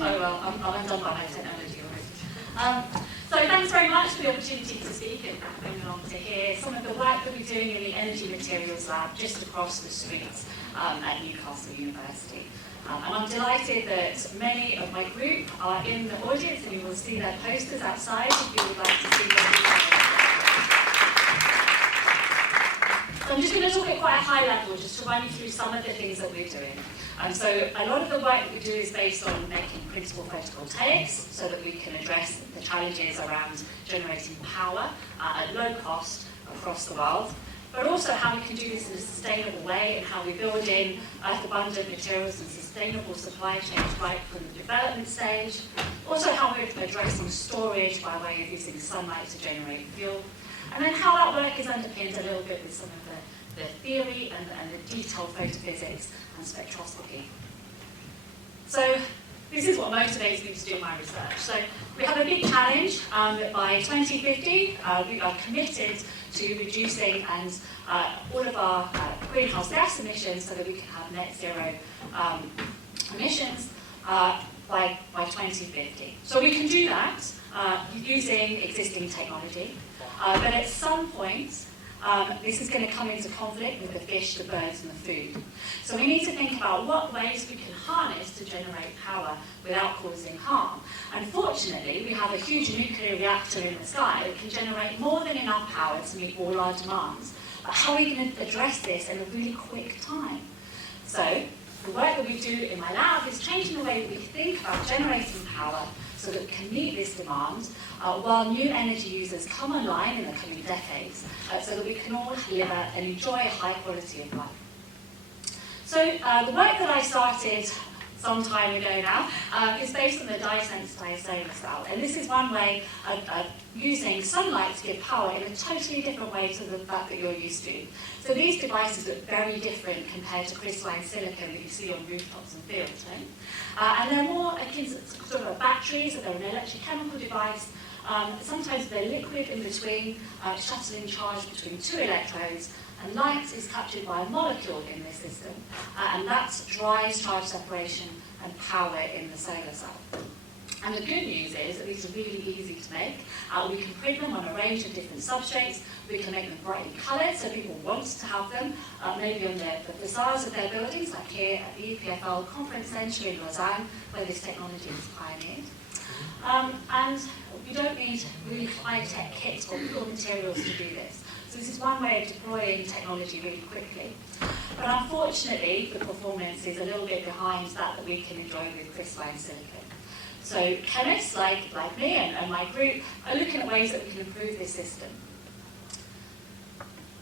Oh well, I'm undone by my technology already. So thanks very much for the opportunity to speak and bring along to hear some of the work that we're doing in the Energy Materials Lab just across the street at Newcastle University. And I'm delighted that many of my group are in the audience, and you will see their posters outside if you would like to see them. So I'm just going to talk at quite a high level, just to run you through some of the things that we're doing. So a lot of the work that we do is based on making principal photovoltaics, so that we can address the challenges around generating power at low cost across the world, but also how we can do this in a sustainable way and how we build in earth-abundant materials and sustainable supply chains right from the development stage. Also how we're addressing storage by way of using sunlight to generate fuel. And then how that work is underpinned a little bit with some of the theory and the detailed photophysics and spectroscopy. So this is what motivates me to do my research. So we have a big challenge that by 2050 we are committed to reducing all of our greenhouse gas emissions so that we can have net zero emissions by 2050. So we can do that using existing technology, but at some point this is going to come into conflict with the fish, the birds and the food. So we need to think about what ways we can harness to generate power without causing harm. Unfortunately, we have a huge nuclear reactor in the sky that can generate more than enough power to meet all our demands. But how are we going to address this in a really quick time? So the work that we do in my lab is changing the way that we think about generating power so that we can meet this demand while new energy users come online in the coming decades, so that we can all live and enjoy a high quality of life. So the work that I started some time ago now is based on the dye-sensitized solar cell, and this is one way of using sunlight to give power in a totally different way to the that you're used to. So these devices look very different compared to crystalline silicon that you see on rooftops and fields, right? And they're more akin to sort of batteries, so they're an electrochemical device. Sometimes they're liquid in between, shuttling charge between two electrodes, and light is captured by a molecule in this system, and that drives charge separation and power in the solar cell. And the good news is that these are really easy to make. We can print them on a range of different substrates. We can make them brightly coloured, so people want to have them, maybe on the facades of their buildings, like here at the EPFL Conference Centre in Lausanne, where this technology is pioneered. And we don't need really high-tech kits or raw materials to do this. So this is one way of deploying technology really quickly. But unfortunately, the performance is a little bit behind that we can enjoy with crystalline silicon. So chemists like me and my group are looking at ways that we can improve this system.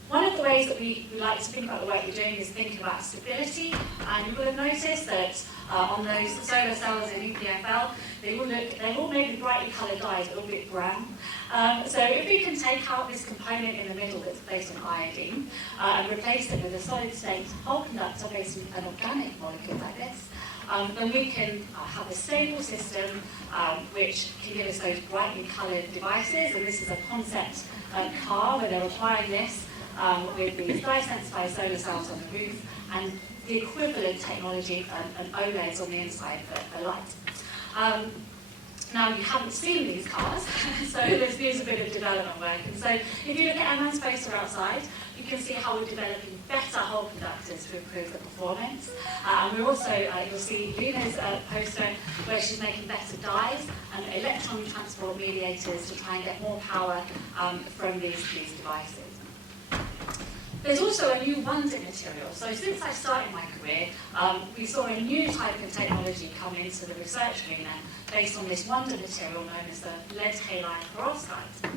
One of the ways that we like to think about the work we're doing is thinking about stability. And you will have noticed that on those solar cells in EPFL, they're all made with brightly coloured dyes, a little bit brown. So if we can take out this component in the middle that's based on iodine and replace it with a solid state whole conductor based on an organic molecule like this, then we can have a stable system which can give us those brightly coloured devices. And this is a concept car where they're applying this with these dye-sensitized solar cells on the roof and the equivalent technology and OLEDs on the inside for light. Now, you haven't seen these cars, so this needs a bit of development work. And so if you look at Emma's poster outside, you can see how we're developing better whole conductors to improve the performance. And we're also, you'll see Luna's poster where she's making better dyes and electron transport mediators to try and get more power from these devices. There's also a new wonder material. So since I started my career, we saw a new type of technology come into the research arena based on this wonder material known as the lead halide perovskite.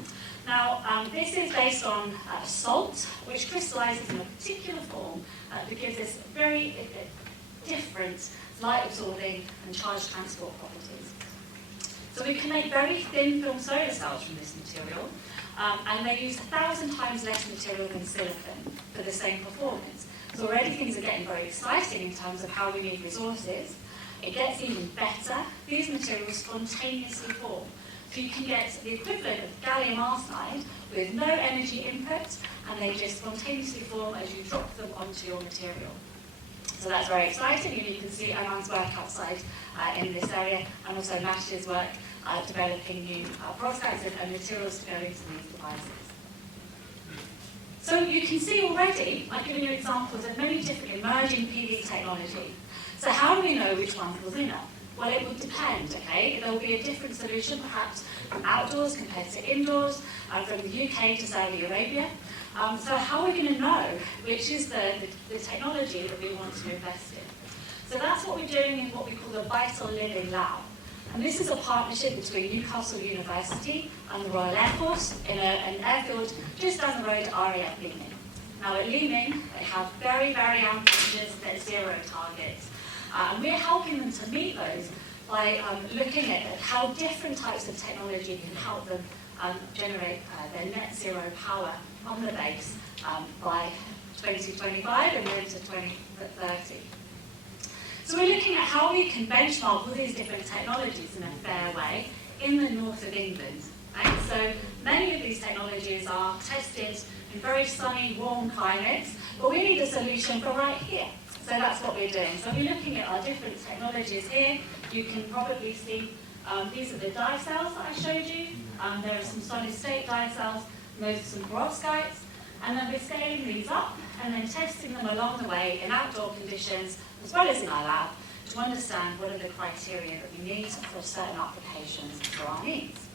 Now, this is based on salt, which crystallizes in a particular form that gives us very different light-absorbing and charge transport properties. So we can make very thin film solar cells from this material, and they use 1,000 times less material than silicon for the same performance. So already things are getting very exciting in terms of how we need resources. It gets even better. These materials spontaneously form. So you can get the equivalent of gallium arsenide with no energy input, and they just spontaneously form as you drop them onto your material. So that's very exciting, and you can see Oman's work outside in this area, and also Nash's work developing new perovskites and materials to go into these devices. So you can see already, I've given you examples of many different emerging PV technology. So how do we know which one falls in it? Well, it would depend, okay? There will be a different solution, perhaps from outdoors compared to indoors, from the UK to Saudi Arabia. So how are we going to know which is the technology that we want to invest in? So that's what we're doing in what we call the Vital Living Lab. And this is a partnership between Newcastle University and the Royal Air Force in an airfield just down the road at RAF Leeming. Now at Leeming, they have very, very ambitious net zero targets. And we're helping them to meet those by looking at how different types of technology can help them generate their net zero power on the base by 2025 and then to 2030. So we're looking at how we can benchmark all these different technologies in a fair way in the north of England. Right? So many of these technologies are tested in very sunny, warm climates, but we need a solution for right here. So that's what we're doing. So we're looking at our different technologies here. You can probably see these are the dye cells that I showed you. There are some solid state dye cells, and those are some perovskites. And then we're scaling these up and then testing them along the way in outdoor conditions, as well as in our lab, to understand what are the criteria that we need for certain applications for our needs.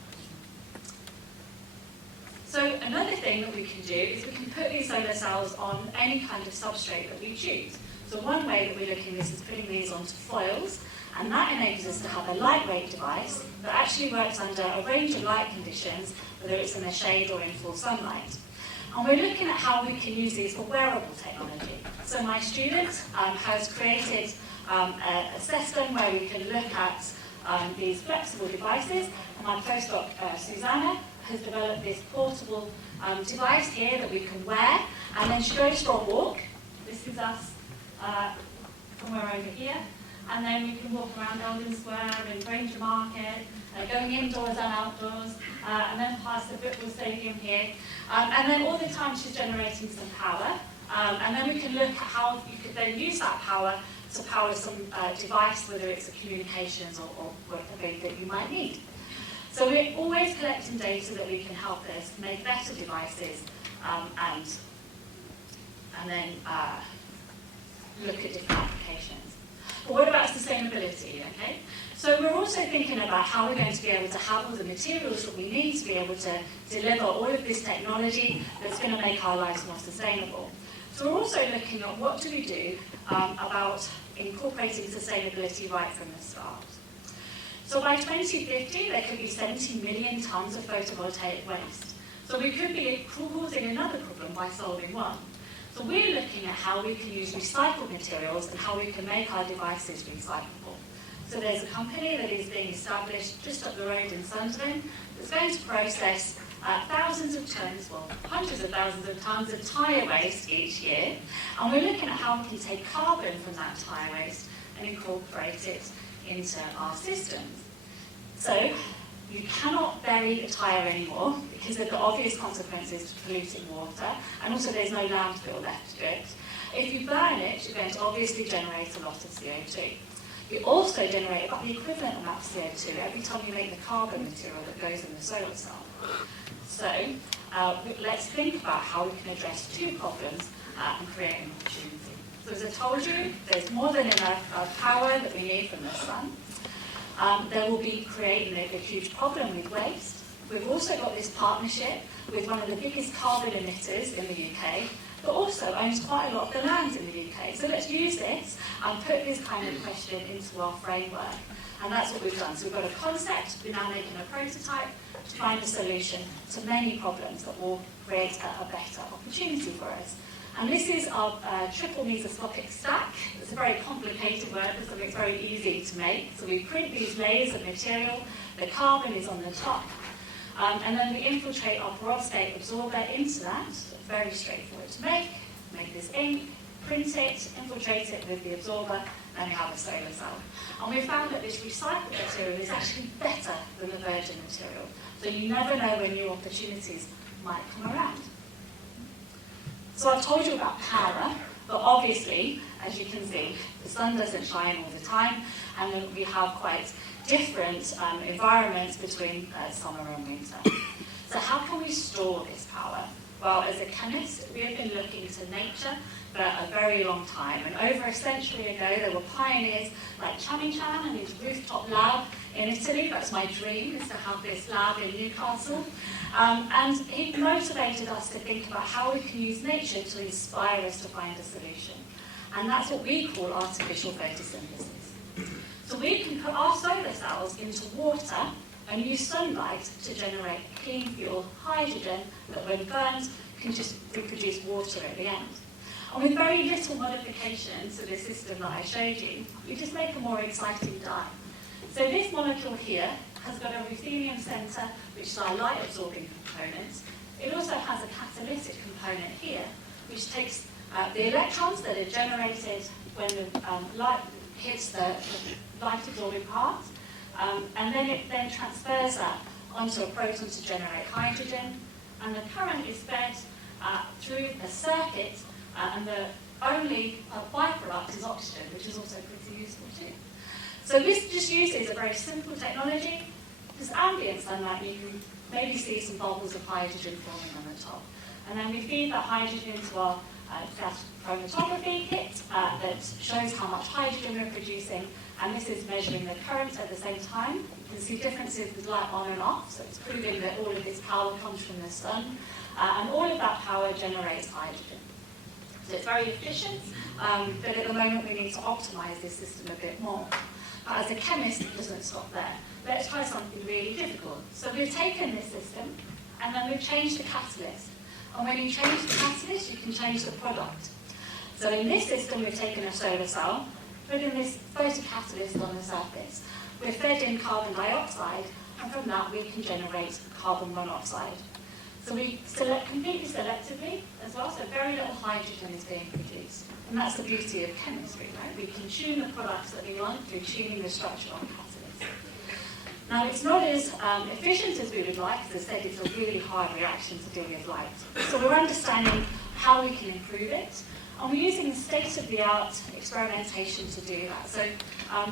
So another thing that we can do is we can put these solar cells on any kind of substrate that we choose. So one way that we're looking at this is putting these onto foils, and that enables us to have a lightweight device that actually works under a range of light conditions, whether it's in the shade or in full sunlight. And we're looking at how we can use these for wearable technology. So my student has created a system where we can look at these flexible devices, and my postdoc, Susanna, has developed this portable device here that we can wear, and then she goes for a walk. This is us somewhere over here, and then we can walk around Eldon Square and Granger Market, going indoors and outdoors, and then past the football stadium here. And then all the time she's generating some power, and then we can look at how you could then use that power to power some device, whether it's a communications or whatever that you might need. So we're always collecting data that we can help us make better devices and then look at different applications. But what about sustainability, okay? So we're also thinking about how we're going to be able to have all the materials that we need to be able to deliver all of this technology that's going to make our lives more sustainable. So we're also looking at what do we do about incorporating sustainability right from the start. So by 2050, there could be 70 million tonnes of photovoltaic waste. So we could be causing another problem by solving one. So we're looking at how we can use recycled materials and how we can make our devices recyclable. So there's a company that is being established just up the road in Sunderland that's going to process thousands of tonnes, well, hundreds of thousands of tonnes of tyre waste each year. And we're looking at how we can take carbon from that tyre waste and incorporate it into our systems. So you cannot bury a tyre anymore because of the obvious consequences of polluting water, and also there's no landfill left to it. If you burn it, you're going to obviously generate a lot of CO2. You also generate about the equivalent amount of CO2 every time you make the carbon material that goes in the solar cell. So let's think about how we can address two problems and create an opportunity. So as I told you, there's more than enough power that we need from the sun. There will be creating a huge problem with waste. We've also got this partnership with one of the biggest carbon emitters in the UK, but also owns quite a lot of the land in the UK. So let's use this and put this kind of question into our framework. And that's what we've done. So we've got a concept, we're now making a prototype to find a solution to many problems that will create a better opportunity for us. And this is our triple mesoscopic stack. It's a very complicated word, but something that's very easy to make. So we print these layers of material, the carbon is on the top, and then we infiltrate our perovskite absorber into that. Very straightforward to make this ink, print it, infiltrate it with the absorber, and we have a solar cell. And we found that this recycled material is actually better than the virgin material. So you never know when new opportunities might come around. So I've told you about power, But obviously, as you can see, the sun doesn't shine all the time, and then we have quite different environments between summer and winter. So how can we store this power? Well, as a chemist, we have been looking to nature for a very long time. And over a century ago, there were pioneers like Chan and his rooftop lab in Italy. That's my dream, is to have this lab in Newcastle. And he motivated us to think about how we can use nature to inspire us to find a solution. And that's what we call artificial photosynthesis. So we can put our solar cells into water and use sunlight to generate clean fuel, hydrogen, that when burned can just reproduce water at the end. And with very little modifications to the system that I showed you, we just make a more exciting dye. So this molecule here has got a ruthenium centre, which is our light-absorbing component. It also has a catalytic component here, which takes the electrons that are generated when the light hits the light-absorbing part, and then it then transfers that onto a proton to generate hydrogen, and the current is fed through a circuit, and the only byproduct is oxygen, which is also pretty useful too. So this just uses a very simple technology. This ambient sunlight, you can maybe see some bubbles of hydrogen forming on the top. And then we feed that hydrogen into our gas chromatography kit that shows how much hydrogen we're producing, and this is measuring the current at the same time. You can see differences with light on and off, so it's proving that all of this power comes from the sun, and all of that power generates hydrogen. So it's very efficient, but at the moment we need to optimize this system a bit more. But as a chemist, it doesn't stop there. Let's try something really difficult. So we've taken this system, and then we've changed the catalyst. And when you change the catalyst, you can change the product. So in this system, we've taken a solar cell, put in this photocatalyst on the surface. We're fed in carbon dioxide, and from that we can generate carbon monoxide. So we select completely selectively as well, so very little hydrogen is being produced. And that's the beauty of chemistry, right? We can tune the products that we want through tuning the structure on catalysts. Now, it's not as efficient as we would like. As I said, it's a really hard reaction to do with light. So we're understanding how we can improve it, and we're using state-of-the-art experimentation to do that. So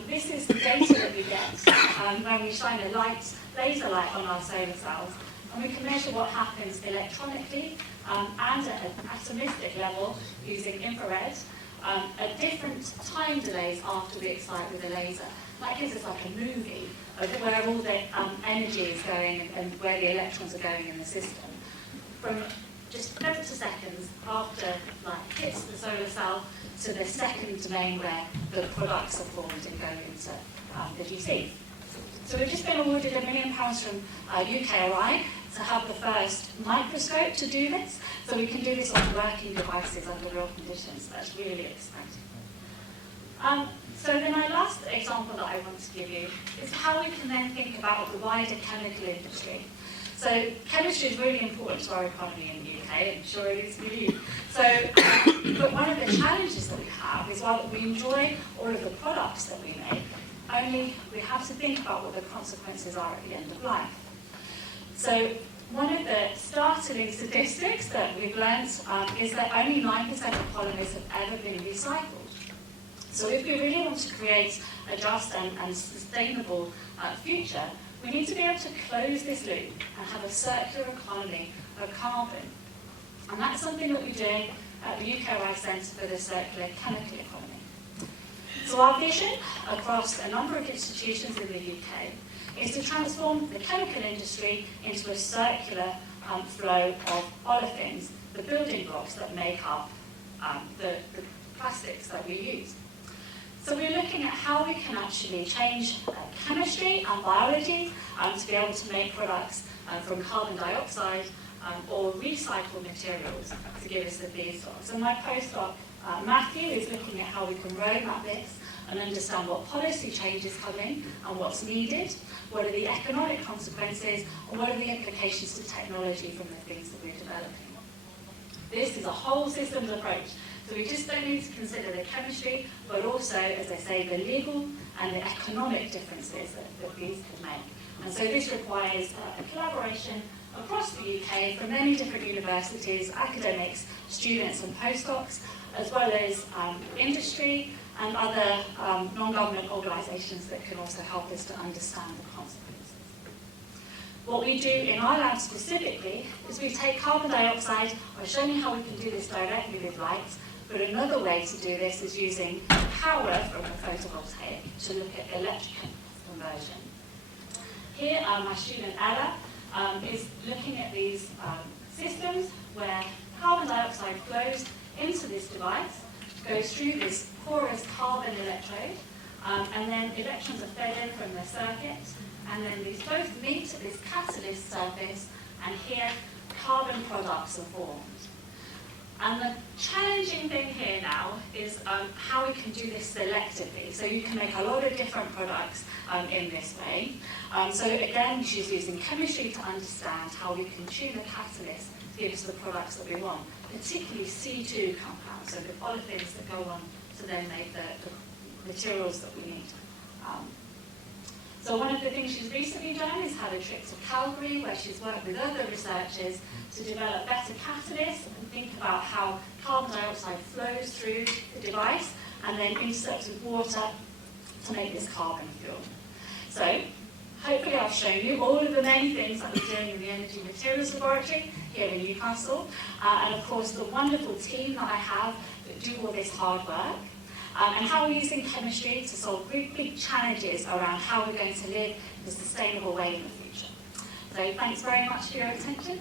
this is the data that we get when we shine a laser light on our solar cells, and we can measure what happens electronically and at an atomistic level using infrared at different time delays after we excite with a laser. That gives us like a movie of where all the energy is going and where the electrons are going in the system. From just femtoseconds after light hits the solar cell to the second domain where the products are formed and go into the GC. So we've just been awarded £1 million from UKRI to have the first microscope to do this, so we can do this on working devices under real conditions. That's really exciting. So then my last example that I want to give you is how we can then think about the wider chemical industry. So chemistry is really important to our economy in the UK, I'm sure it is for you. So, but one of the challenges that we have is while we enjoy all of the products that we make, only we have to think about what the consequences are at the end of life. So one of the startling statistics that we've learned is that only 9% of polymers have ever been recycled. So if we really want to create a just and sustainable future, we need to be able to close this loop and have a circular economy of carbon. And that's something that we're doing at the UKRI Centre for the Circular Chemical Economy. So our vision across a number of institutions in the UK is to transform the chemical industry into a circular flow of olefins, the building blocks that make up the plastics that we use. So we're looking at how we can actually change chemistry and biology to be able to make products from carbon dioxide or recycled materials to give us the feedstocks. And my postdoc, Matthew, is looking at how we can roadmap this and understand what policy change is coming and what's needed, what are the economic consequences, and what are the implications to technology from the things that we're developing. This is a whole systems approach. So we just don't need to consider the chemistry, but also, as I say, the legal and the economic differences that these could make. And so this requires a collaboration across the UK from many different universities, academics, students and postdocs, as well as industry and other non-government organisations that can also help us to understand the consequences. What we do in our lab specifically is we take carbon dioxide. I've shown you how we can do this directly with light, but another way to do this is using power from a photovoltaic to look at electrical conversion. Here, my student Ella is looking at these systems where carbon dioxide flows into this device, goes through this porous carbon electrode, and then electrons are fed in from the circuit, and then these both meet at this catalyst surface, and here carbon products are formed. And the challenging thing here now is how we can do this selectively. So you can make a lot of different products in this way. So again, she's using chemistry to understand how we can tune the catalyst to give us the products that we want, particularly C2 compounds, so the olefins that go on to then make the materials that we need. So one of the things she's recently done is had a trip to Calgary, where she's worked with other researchers to develop better catalysts and think about how carbon dioxide flows through the device and then intersects with water to make this carbon fuel. So hopefully I've shown you all of the main things that we're doing in the Energy Materials Laboratory here in Newcastle, and of course the wonderful team that I have that do all this hard work. And how we're using chemistry to solve big challenges around how we're going to live in a sustainable way in the future. So thanks very much for your attention.